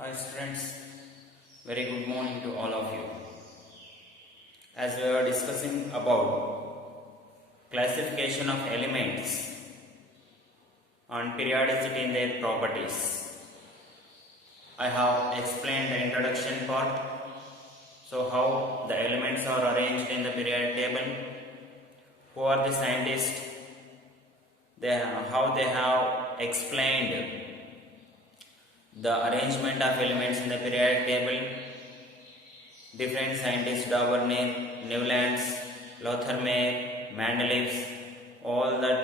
Hi students, very good morning to all of you. As we are discussing about classification of elements and periodicity in their properties, I have explained the introduction part. So how the elements are arranged in the periodic table, who are the scientists, how they have explained the arrangement of elements in the periodic table. Different scientists, Dauvergne, Newlands, Lothar Meyer, Mendeleev, all the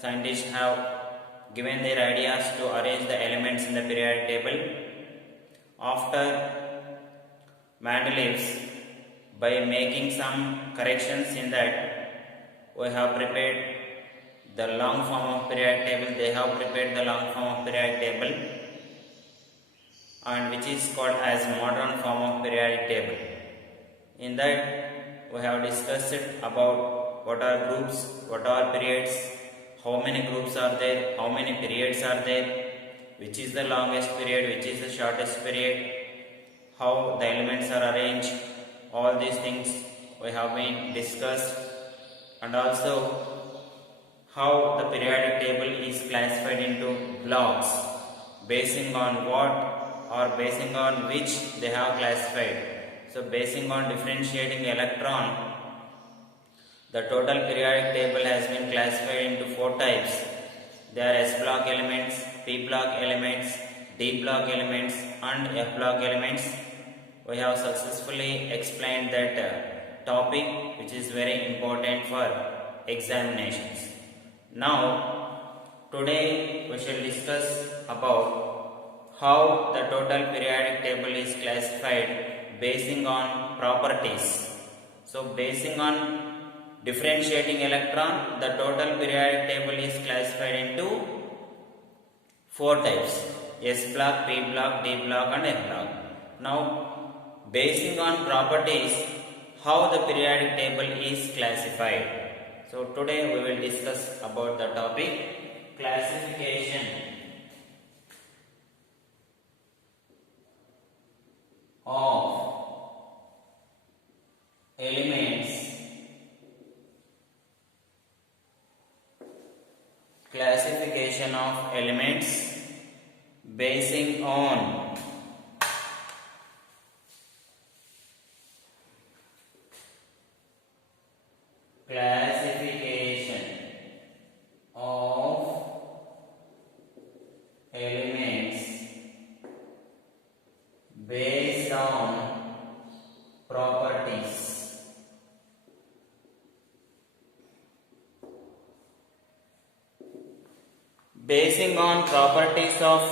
scientists have given their ideas to arrange the elements in the periodic table. After Mendeleev, by making some corrections in that, we have prepared the long form of periodic table. They have prepared the long form of periodic table, and which is called as modern form of periodic table. In that, we have discussed about what are groups, what are periods, how many groups are there, how many periods are there, which is the longest period, which is the shortest period, how the elements are arranged. All these things we have been discussed, and also how the periodic table is classified into blocks basing on what or basing on which they have classified. So basing on differentiating electron, the total periodic table has been classified into 4 types. They are S block elements, P block elements, D block elements and F block elements. We have successfully explained that topic, which is very important for examinations. Now, today we shall discuss about how the total periodic table is classified basing on properties. So basing on differentiating electron, the total periodic table is classified into 4 types: S block, P block, D block and F block. Now basing on properties, how the periodic table is classified. So today we will discuss about the topic classification of elements, classification of elements basing on classification of elements based on properties. Basing on properties of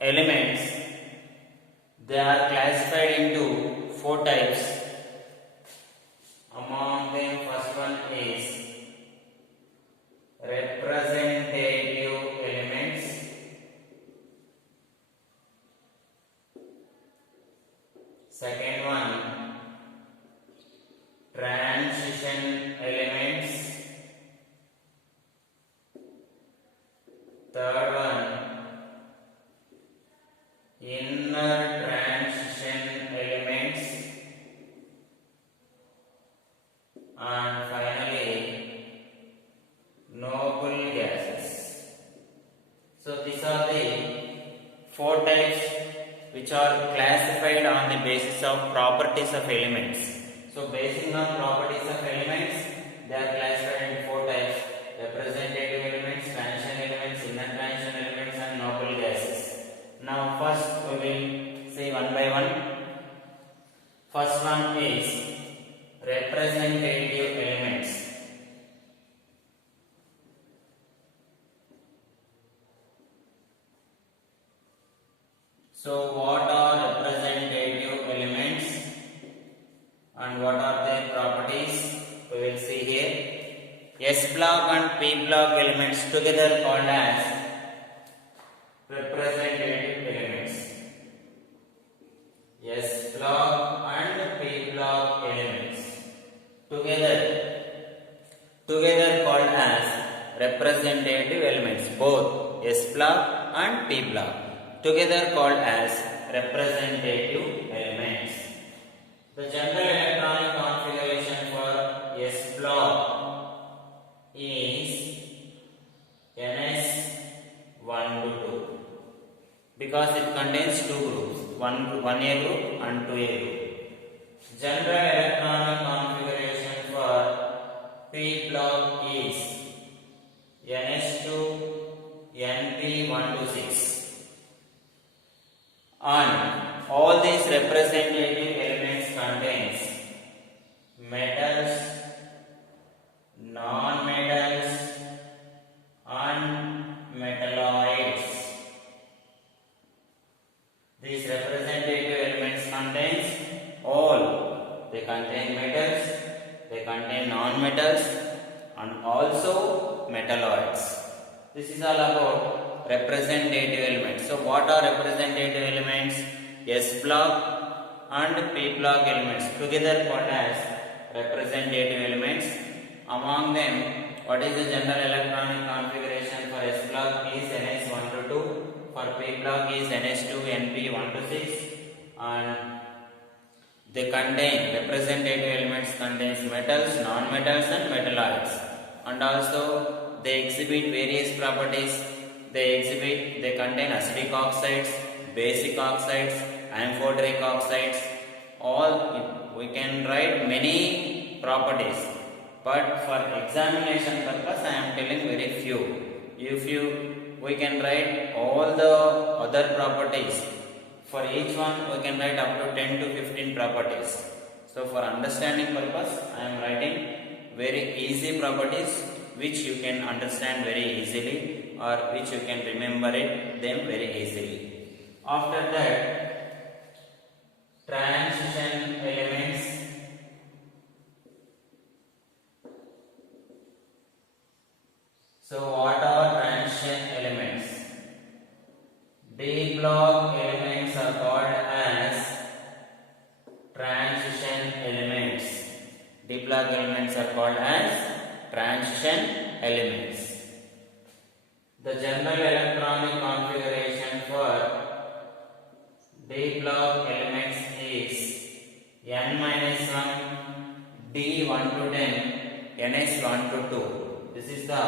elements, they are classified into 4 types. Among them, first one is representative elements, second one transition elements, third one inner transition elements, and finally noble gases. So these are the 4 types which are classified on the basis of properties of elements. So basing on properties of elements, they are classified in 4 types: representative elements, transition elements, inner transition elements and noble gases. Now first we will see one by one. First one is representative elements. So what are representative elements and what are their properties? We will see here. S block and P block elements together called as representative elements. S block and P block elements together called as representative elements. Both S block and P block together called as representative elements. The general electronic configuration for S block is NS1 to 2 because it contains two groups, one A group and 2A group. General electronic configuration for P block is NS2 NP1 to 6, and all these representative elements contains metals, non-metals and metalloids. These representative elements contains all. They contain metals, they contain non-metals and also metalloids. This is all about representative elements. So what are representative elements? S block and P block elements together called as representative elements. Among them, what is the general electronic configuration for S block is NS1 to 2, for P block is NS2 NP1 to 6, and they contain representative elements contains metals, non-metals and metalloids, and also they exhibit various properties. They contain acidic oxides, basic oxides, amphoteric oxides. All we can write many properties, but for examination purpose I am telling very few. We can write all the other properties. For each one we can write up to 10 to 15 properties. So for understanding purpose I am writing very easy properties which you can understand very easily, or which you can remember them very easily. After that, transition elements. So what are transition elements? D block elements are called as transition elements. D block elements are called as transition elements. The general electronic configuration for D block elements is N-1, D1 to 10, NS1 to 2. This is the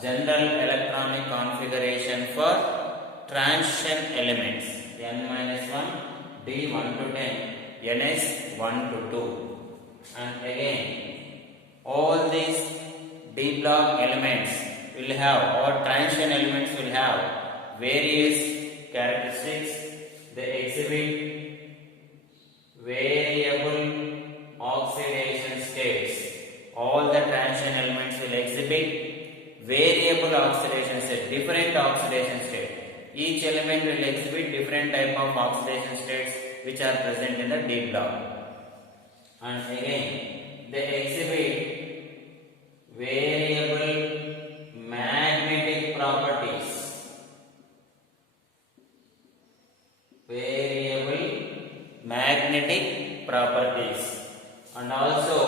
general electronic configuration for transition elements. N-1, D1 to 10, NS1 to 2. And again, all these D block elements will have, or transition elements will have various characteristics. They exhibit variable oxidation states. All the transition elements will exhibit variable oxidation state, different oxidation state. Each element will exhibit different type of oxidation states which are present in the D block. And again, they exhibit variable magnetic properties. Variable magnetic properties. And also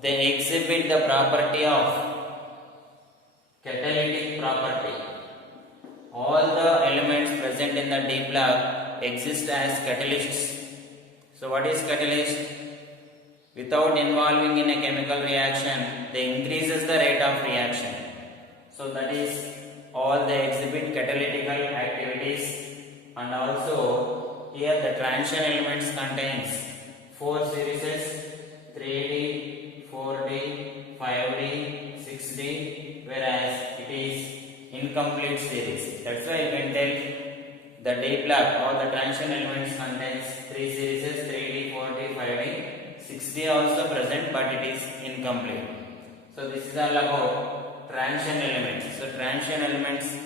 they exhibit the property of catalytic property. All the elements present in the D block exist as catalysts. So what is catalyst? Without involving in a chemical reaction, they increases the rate of reaction. So that is all they exhibit catalytical activities. And also here the transition elements contains 4 series, 3D, 4D, 5D, 6D, whereas it is incomplete series. That's why you can tell the D block or the transition elements contains 3 series, 3D, 4D, 5D, 6D also present, but it is incomplete. So this is all about transition elements. So transition elements,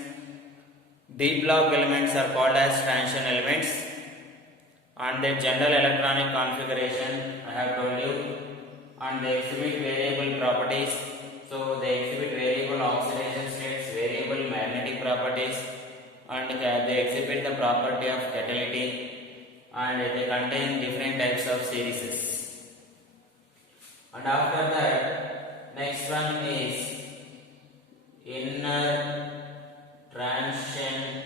D block elements are called as transition elements, and their general electronic configuration I have told you, and they exhibit variable properties. So they exhibit variable oxidation states, variable magnetic properties, and they exhibit the property of catalytic, and they contain different types of series. And after that, next one is inner transition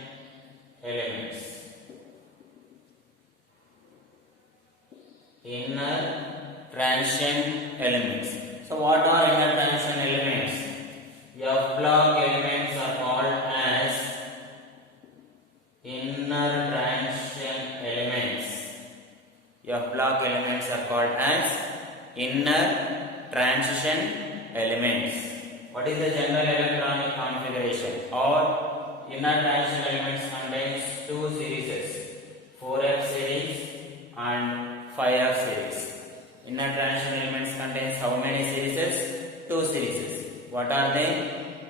elements. transition elements. So what are inner transition elements? F block elements are called as inner transition elements. F block elements are called as inner transition elements. What is the general electronic configuration? Or inner transition elements contains two series, 4F series and 5F series. Inner transition elements contains how many series? Two series. What are they?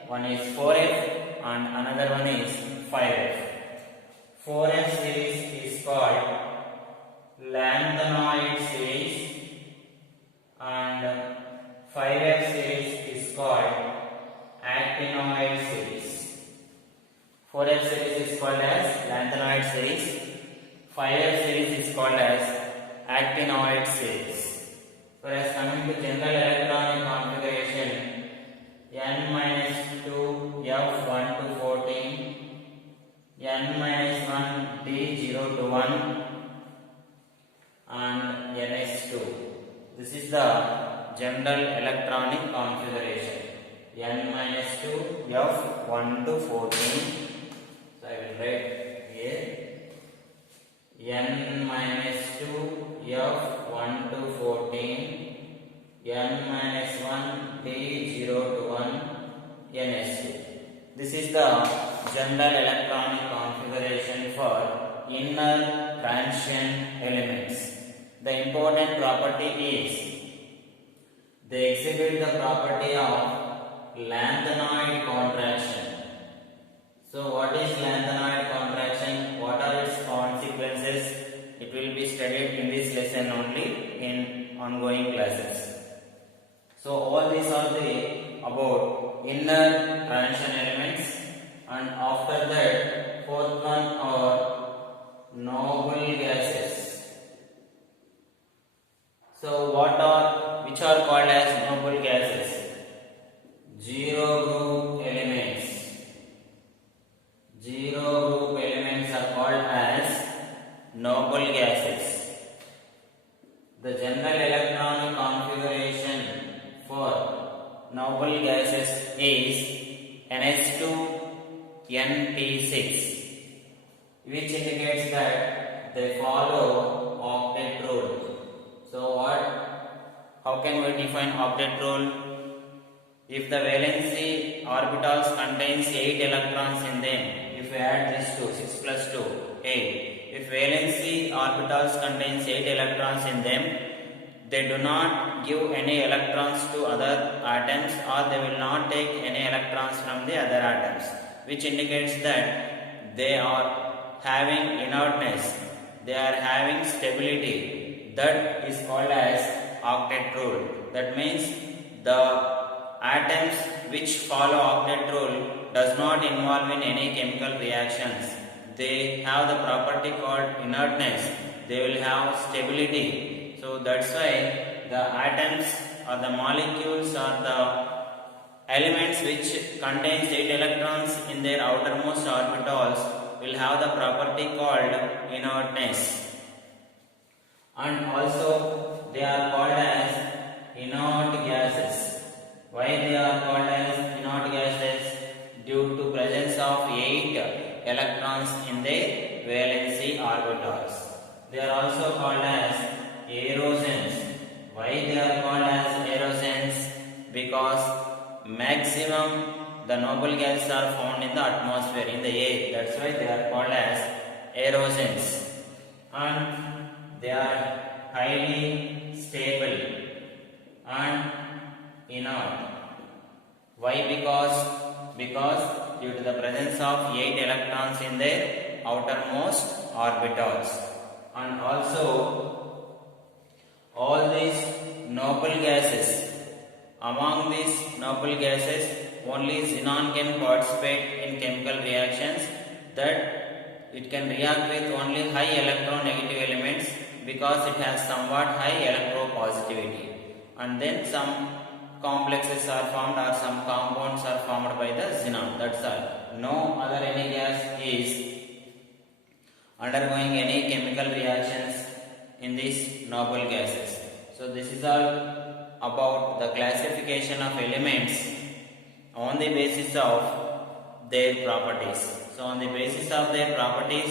One is 4F and another one is 5F. 4F series is called lanthanoid series and 5F series is called actinoid series. 4F series is called as lanthanoid series. 5F series is called as actinoid series. Whereas coming to general electronic configuration, n-2 F1 to 14, n-1 D0 to 1 and ns2. This is the general electronic configuration. n-2 F1 to 14. So I will write here n-2 F1 to 14, n-1 D0 to 1, ns2. This is the general electronic configuration for inner transition elements. The important property is they exhibit the property of lanthanoid contraction. So what is lanthanoid contraction? What are its consequences? It will be studied in this lesson only in ongoing classes. So all these are the about inner transition elements, and after that fourth one are noble gases. So which are called as noble gases? Zero group elements. Zero group elements are called as noble gases. The general electronic configuration for noble gases is NH2 NP6, which indicates that they follow octet rule. So how can we define octet rule? If the valency orbitals contains 8 electrons in them, if we add these two, 6 plus 2, 8. If valency orbitals contains 8 electrons in them, they do not give any electrons to other atoms, or they will not take any electrons from the other atoms, which indicates that they are having inertness, they are having stability. That is called as octet rule. That means the atoms which follow octet rule does not involve in any chemical reactions. They have the property called inertness. They will have stability. So that's why the atoms or the molecules or the elements which contains 8 electrons in their outermost orbitals will have the property called inertness. And also they are called as inert gases. Why they are called as inert gases? Due to presence of 8 electrons in their valency orbitals. They are also called as aerogens. Why they are called as aerogens? Because maximum the noble gases are found in the atmosphere, in the air. That's why they are called as aerogens. And they are highly stable and inert. Why? Because due to the presence of 8 electrons in their outermost orbitals. And also all these noble gases, among these noble gases only xenon can participate in chemical reactions, that it can react with only high electronegative elements because it has somewhat high electropositivity, and then some complexes are formed or some compounds are formed by the xenon. That's all. No other any gas is undergoing any chemical reactions in these noble gases. So this is all about the classification of elements on the basis of their properties. So on the basis of their properties,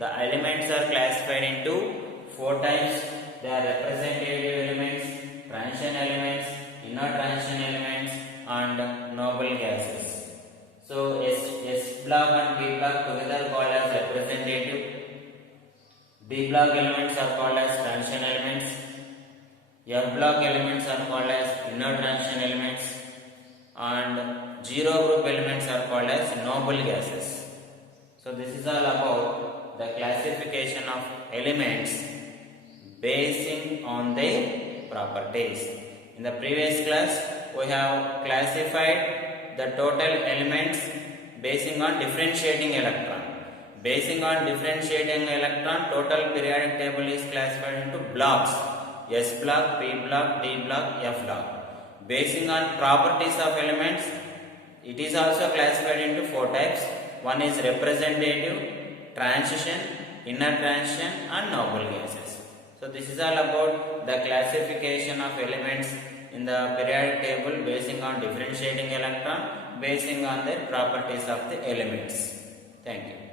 the elements are classified into 4 types. They are representative elements, transition elements, inner transition elements, and noble gases. So S block and P block together called as representative. D block elements are called as transition elements. F block elements are called as inner transition elements, and zero group elements are called as noble gases. So this is all about the classification of elements basing on their properties. In the previous class, we have classified the total elements basing on differentiating electron. Basing on differentiating electron, total periodic table is classified into blocks: S block, P block, D block, F block. Basing on properties of elements, it is also classified into 4 types. One is representative, transition, inner transition, and noble gases. So this is all about the classification of elements in the periodic table basing on differentiating electron, basing on the properties of the elements. Thank you.